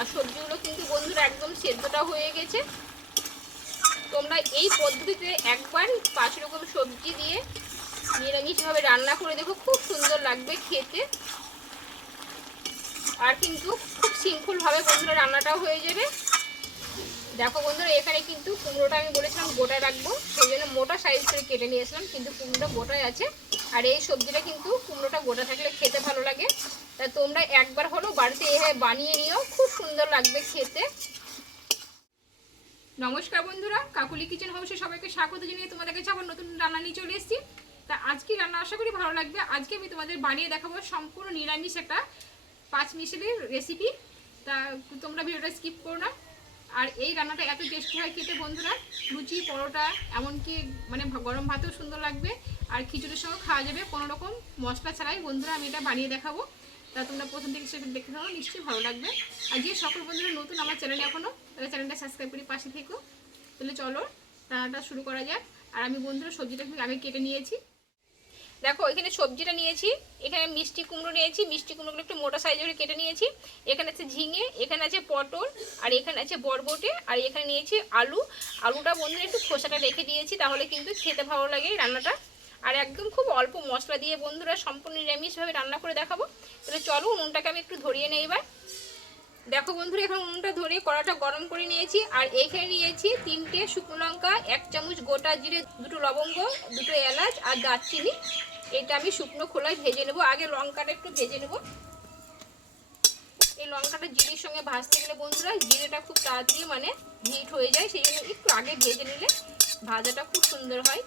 আর সবজিগুলো কিন্তু বন্ধুরা একদম সেদ্ধটা হয়ে গেছে। তোমরা এই পদ্ধতিতে একবার পাঁচ রকম সবজি দিয়ে নিরামিষভাবে রান্না করে দেখো, খুব সুন্দর লাগবে খেতে। আর কিন্তু খুব সিম্পলভাবে বন্ধুরা রান্নাটাও হয়ে যাবে। দেখো বন্ধুরা, এখানে কিন্তু কুমড়োটা আমি বলেছিলাম গোটা রাখব, সেই জন্য মোটা সাইজ করে কেটে নিয়েছিলাম কিন্তু কুমড়োটা গোটাই আছে। আর এই সবজিটা কিন্তু কুমড়োটা গোটা থাকলে খেতে ভালো লাগে। তা তোমরা একবার হলো বাড়িতে এভাবে বানিয়ে নিও, খুব সুন্দর লাগবে খেতে। নমস্কার বন্ধুরা, কাকুলি কিচেন হাউসে সবাইকে স্বাগত জানিয়ে তোমাদের কাছে আবার নতুন রান্না নিয়ে চলে এসেছি। তা আজকে রান্না আশা করি ভালো লাগবে। আজকে আমি তোমাদের বানিয়ে দেখাবো সম্পূর্ণ নিরামিষ একটা পাঁচ মিশালির রেসিপি তা তোমরা ভিডিওটা স্কিপ করো না। আর এই রান্নাটা এত টেস্টি হয় খেতে বন্ধুরা। লুচি, পরোটা, এমনকি মানে গরম ভাতেও সুন্দর লাগবে। আর খিচুড়ির সঙ্গে খাওয়া যাবে কোনো রকম মশলা ছাড়াই। বন্ধুরা, আমি এটা বানিয়ে দেখাবো। তা তোমরা প্রথম থেকে সেটা দেখে থাকো, নিশ্চয়ই ভালো লাগবে। আর যে সকল বন্ধুরা নতুন আমার চ্যানেলে এখনও তাহলে চ্যানেলটা সাবস্ক্রাইব করে পাশে থেকো। তাহলে চলো রান্নাটা শুরু করা যাক। আর আমি বন্ধুরা, সবজিটা আগে কেটে নিয়েছি। দেখো, এখানে সবজিটা নিয়েছি, এখানে মিষ্টি কুমড়ো নিয়েছি, মিষ্টি কুমড়োগুলো একটু মোটা সাইজে করে কেটে নিয়েছি। এখানে আছে ঝিঙে, এখানে আছে পটল, আর এখানে আছে বরবটে, আর এখানে নিয়েছি আলু। আলুটা বন্ধুরা একটু খোসাটা রেখে দিয়েছি, তাহলে কিন্তু খেতে ভালো লাগে রান্নাটা। আর একদম খুব অল্প মশলা দিয়ে বন্ধুরা সম্পূর্ণ নিরামিষভাবে রান্না করে দেখাবো। তাহলে চলো উনুনটাকে আমি একটু ধরিয়ে নেই এবার। দেখো বন্ধুরা, এখন উনুনটা ধরে কড়াটা গরম করে নিয়েছি আর এইখানে নিয়েছি তিনটে শুকনো লঙ্কা, এক চামচ গোটা জিরে, দুটো লবঙ্গ, দুটো এলাচ আর দারচিনি। এটা আমি শুকনো খোলায় ভেজে নেব। আগে লঙ্কাটা একটু ভেজে নেব। এই লঙ্কাটা জিরের সঙ্গে ভাজতে গেলে বন্ধুরা জিরেটা খুব তাড়াতাড়ি মানে হিট হয়ে যায়। সেই জন্য একটু আগে ভেজে নিলে ভাজাটা খুব সুন্দর হয়।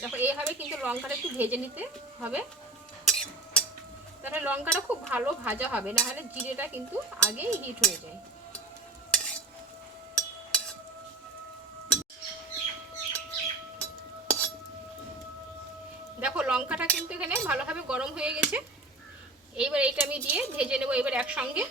দেখো, এইভাবে কিন্তু লঙ্কাটা একটু ভেজে নিতে হবে। তাহলে লঙ্কাটা খুব ভালো ভাজা হবে না হলে জিরেটা কিন্তু আগেই হিট হয়ে যায়। দেখো, লঙ্কাটা কিন্তু এখানে ভালোভাবে গরম হয়ে গেছে। এইবার এইটা আমি দিয়ে ভেজে নেব এবার একসঙ্গে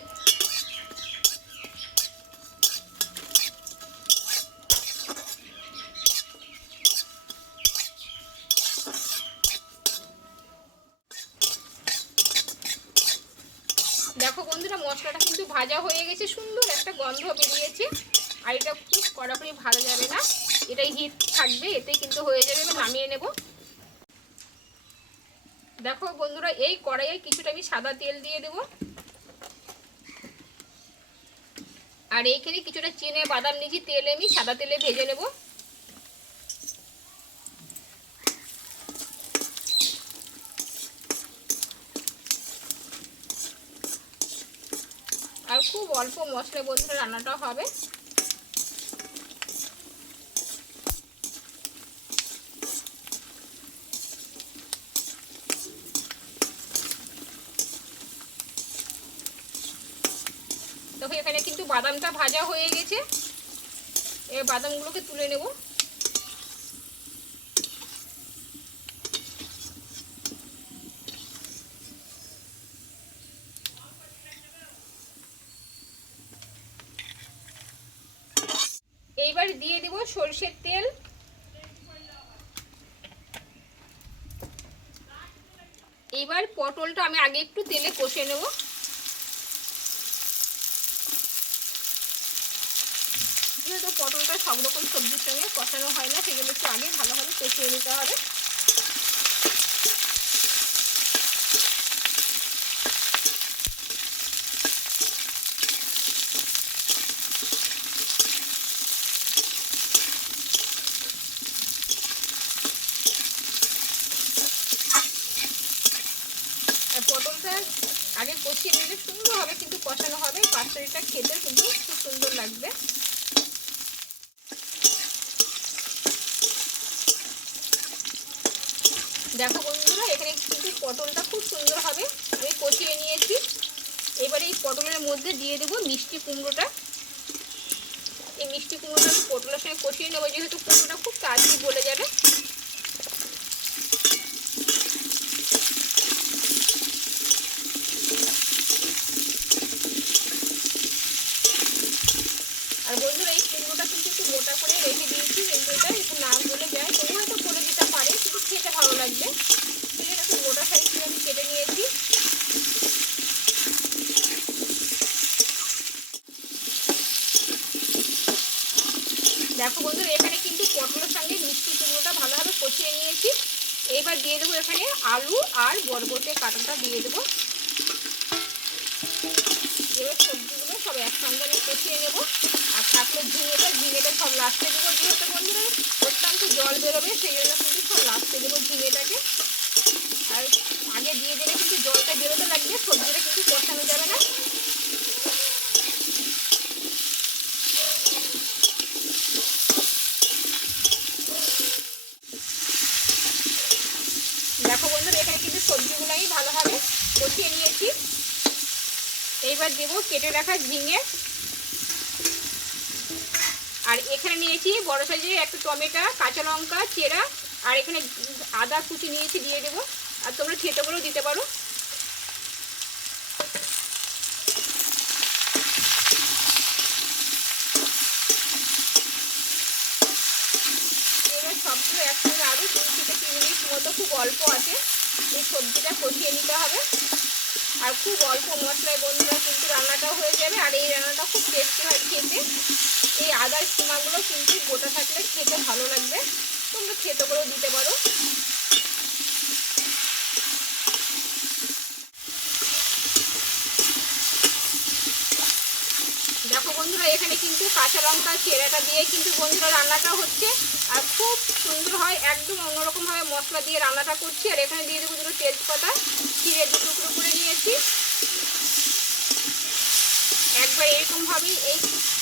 দেখো বন্ধুরা মশলাটা কিন্তু ভাজা হয়ে গেছে সুন্দর, একটা গন্ধ বেরিয়েছে। আর এটা খুব কড়াকড়ি ভাজা যাবে না। এটাই হিট থাকবে এতেই কিন্তু হয়ে যাবে, এবার নামিয়ে নেব। দেখো বন্ধুরা, এই কড়াইয়ে কিছুটা আমি সাদা তেল দিয়ে দেব। আর এইখানে কিছুটা চিনে বাদাম নিয়েছি, তেলে আমি সাদা তেলে ভেজে নেব। খুব অল্প মশলা বন্ধুরা রান্নাটা হবে। দেখো, এখানে কিন্তু বাদামটা ভাজা হয়ে গেছে। এবার বাদামগুলোকে তুলে নেব। এইবার দিয়ে দিব সরষের তেল। এবার পটলটা আমি আগে একটু তেলে কষে নেব। যেহেতু পটলটা সব রকম সবজির সঙ্গে কষানো হয় না, সেগুলো একটু আগে ভালোভাবে কষিয়ে নিতে হবে। আর আগে কষিয়ে নিলে সুন্দর হবে, কিন্তু কষানো হবে। পাঁচশোটা খেতে কিন্তু খুব সুন্দর লাগবে। দেখো বন্ধুরা, এখানে কিন্তু পটলটা খুব সুন্দর হবে। আমি কষিয়ে নিয়েছি। এবারে এই পটলের মধ্যে দিয়ে দেবো মিষ্টি কুমড়োটা। এই মিষ্টি কুমড়োটা আমি পটলের সঙ্গে কষিয়ে নেব, যেহেতু কুমড়োটা খুব তাড়াতাড়ি গলে যাবে আর বন্ধুরা এই কুমড়োটা কিন্তু একটু মোটা করে রেখে দিয়েছি কিন্তু এটা একটু না গলে যায় তবু হয়তো করে দিতে পারে কিন্তু খেতে ভালো লাগবে ঠিক আছে একটু মোটা সাইজ করে আমি কেটে নিয়েছি দেখো বন্ধুরা এখানে কিন্তু পটলের সঙ্গে মিষ্টি কুমড়োটা ভালোভাবে কষিয়ে নিয়েছি এইবার দিয়ে দেবো এখানে আলু আর বরবটে কাটাটা দিয়ে দেবো। এবার সবজিগুলো সব একসঙ্গে আমি কষিয়ে নেব। আর থাকলে ঝিঙেটা ঝিঙেটা সব লাস্টে দেবো যেহেতু বন্ধুরা অত্যন্ত জল বেরোবে, সেই জন্য কিন্তু সব লাস্টে দেবো ঝিঙেটাকে। আর আগে দিয়ে দিলে কিন্তু জলটা বেরোতে লাগবে, সবজিটা কিন্তু কষানো যাবে না দেখো বন্ধুরা এখানে কিন্তু সবজিগুলো আমি ভালোভাবে কষিয়ে নিয়েছি এইবার দেবো কেটে রাখা ঝিঙে। আর এখানে নিয়েছি বড় সাইজের একটা টমেটো, কাঁচা লঙ্কা, চেরা, আর এখানে আদা কুচি নিয়েছি দিয়ে দেবো। আর তোমরা থেতো করেও দিতে পারো। সবগুলো একসঙ্গে আরও দুই থেকে তিন মিনিট মতো খুব অল্প আছে। এই সবজিটা কষিয়ে নিতে হবে। আর খুব অল্প মশলায় বন্ধুরা কিন্তু রান্নাটা হয়ে যাবে, আর এই রান্নাটা খুব টেস্টি হয় খেতে। এই আদার সীমাগুলো কিন্তু গোটা থাকলে খেতে ভালো লাগবে। তোমরা খেতে করেও দিতে পারো। দেখো বন্ধুরা, এখানে কিন্তু কাঁচা লঙ্কা চেরাটা দিয়ে কিন্তু বন্ধুরা রান্নাটা হচ্ছে। আর খুব সুন্দর হয়, একদম অন্যরকমভাবে মশলা দিয়ে রান্নাটা করছি। আর এখানে দিয়ে দেবো দুটো তেজপাতা। চিড়ে দু টুকরো করে নিয়েছি। একবার এরকমভাবেই এই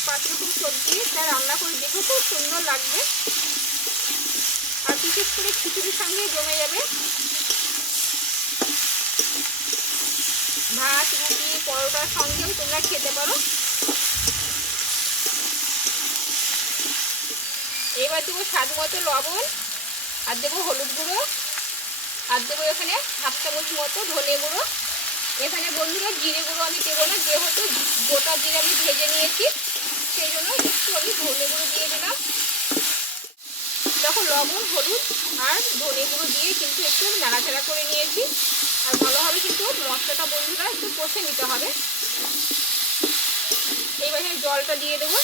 পাঁচ রকম সবজি তা রান্না করে দেখো, খুব সুন্দর লাগবে। আর বিশেষ করে খিচুড়ির সঙ্গে জমে যাবে। ভাত, রুটি, পরোটার সঙ্গেও তোমরা খেতে পারো। এবার দেবো স্বাদ মতো লবণ আর দেবো হলুদ গুঁড়ো। আর দেবো এখানে হাফ চামচ মতো ধনে গুঁড়ো। এখানে বন্ধুরা জিরে গুঁড়ো আমি দেবো না, যেহেতু গোটা জিরে আমি ভেজে নিয়েছি, সেই জন্য একটু আমি ধনে গুঁড়ো দিয়ে দিলাম। দেখো লবণ, হলুদ আর ধনে গুঁড়ো দিয়ে কিন্তু একটু নাড়াচাড়া করে নিয়েছি। আর ভালোভাবে কিন্তু মশলাটা বন্ধুরা একটু কষে নিতে হবে। এইবার জলটা দিয়ে দেবো।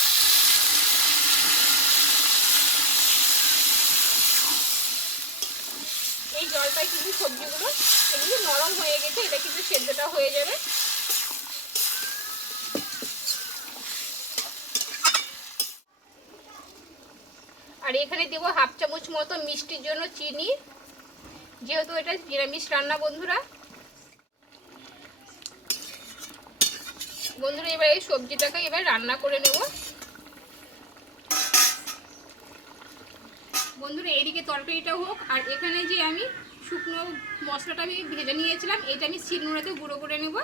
এই জলটায় কিন্তু সবজিগুলো এগুলো নরম হয়ে গেছে, এটা কিন্তু সেদ্ধটা হয়ে যাবে। আর এখানে দেবো হাফ চামচ মতো মিষ্টির জন্য চিনি, যেহেতু এটা নিরামিষ রান্না বন্ধুরা। বন্ধুরা, এবার এই সবজিটাকে এবার রান্না করে নেব। বন্ধুরা, এদিকে তরকারিটা হোক, আর এখানে যে আমি শুকনো মশলাটা আমি ভেজে নিয়েছিলাম, এটা আমি শিলনোড়াতে গুঁড়ো করে নেব।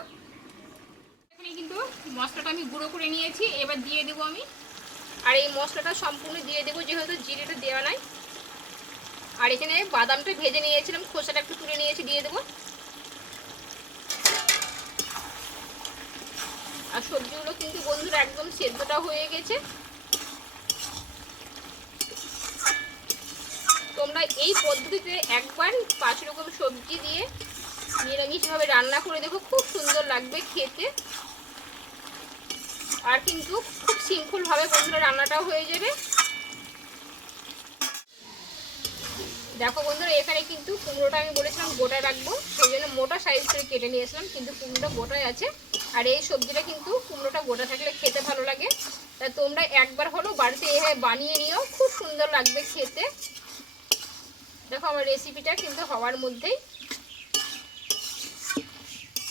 এখানে কিন্তু মশলাটা আমি গুঁড়ো করে নিয়েছি, এবার দিয়ে দেবো আমি। আর এই মশলাটা সম্পূর্ণ দিয়ে দেবো, যেহেতু জিরেটা দেওয়া নাই। আর এখানে বাদামটা ভেজে নিয়েছিলাম, খোসাটা একটু তুলে নিয়েছি, দিয়ে দেবো। আর সবজিগুলো কিন্তু বন্ধুরা একদম সেদ্ধটা হয়ে গেছে। তোমরা এই পদ্ধতিতে একবার পাঁচ রকম সবজি দিয়ে নিরামিষভাবে রান্না করে দেখো, খুব সুন্দর লাগবে খেতে। আর কিন্তু খুব সিম্পলভাবে বন্ধুরা রান্নাটাও হয়ে যাবে। দেখো বন্ধুরা, এখানে কিন্তু কুমড়োটা আমি বলেছিলাম গোটা রাখব, সেই জন্য মোটা সাইজ করে কেটে নিয়েছিলাম কিন্তু কুমড়োটা গোটাই আছে। আর এই সবজিটা কিন্তু কুমড়োটা গোটা থাকলে খেতে ভালো লাগে। তা তোমরা একবার হলো বাড়িতে এভাবে বানিয়ে নিও, খুব সুন্দর লাগবে খেতে। দেখো আমার রেসিপিটা কিন্তু হওয়ার মধ্যেই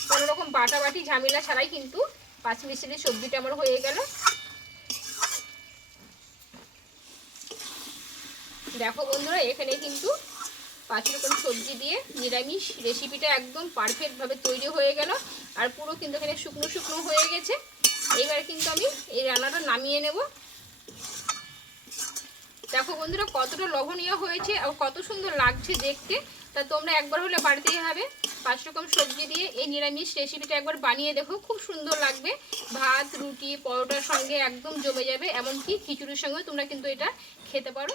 কোনো রকম বাটাবাটি, ঝামেলা ছাড়াই কিন্তু পাঁচ মিশালি সবজিটা আমার হয়ে গেল। দেখো বন্ধুরা, এখানে কিন্তু পাঁচ রকম সবজি দিয়ে নিরামিষ রেসিপিটা একদম পারফেক্টভাবে তৈরি হয়ে গেল আর পুরো কিন্তু এখানে শুকনো শুকনো হয়ে গেছে। এবার কিন্তু আমি এই রান্নাটা নামিয়ে নেব। দেখো বন্ধুরা, কতটা লবণীয় হয়েছে আর কত সুন্দর লাগছে দেখতে। তা তোমরা একবার হলে বাড়িতেই হবে। পাঁচ রকম সবজি দিয়ে এই নিরামিষ রেসিপিটা একবার বানিয়ে দেখো, খুব সুন্দর লাগবে। ভাত, রুটি, পরোটার সঙ্গে একদম জমে যাবে, এমনকি খিচুড়ির সঙ্গে তোমরা কিন্তু এটা খেতে পারো।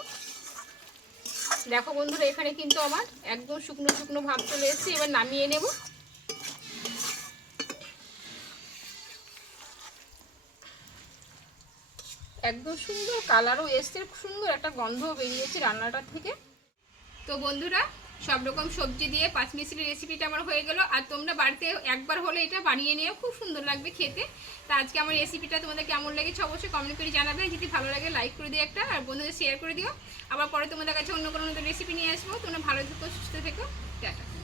দেখো বন্ধুরা, এখানে কিন্তু আমার একদম শুকনো শুকনো ভাব চলে এসছে, এবার নামিয়ে নেব। একদম সুন্দর কালারও এসছে সুন্দর একটা গন্ধও বেরিয়েছে রান্নাটা থেকে। তো বন্ধুরা, সব রকম সবজি দিয়ে পাঁচ মিশির রেসিপিটা আমার হয়ে গেল। আর তোমরা বাড়িতে একবার হলে এটা বানিয়ে নিও, খুব সুন্দর লাগবে খেতে। তা আজকে আমার রেসিপিটা তোমাদের কেমন লেগেছে অবশ্যই কমেন্ট করে জানাবে। যদি ভালো লাগে লাইক করে দিও একটা, আর বন্ধুদের শেয়ার করে দিও। আবার পরে তোমাদের কাছে অন্য কোনো নতুন রেসিপি নিয়ে আসব। তোমরা ভালো থেকো, সুস্থ থেকো। টাটা।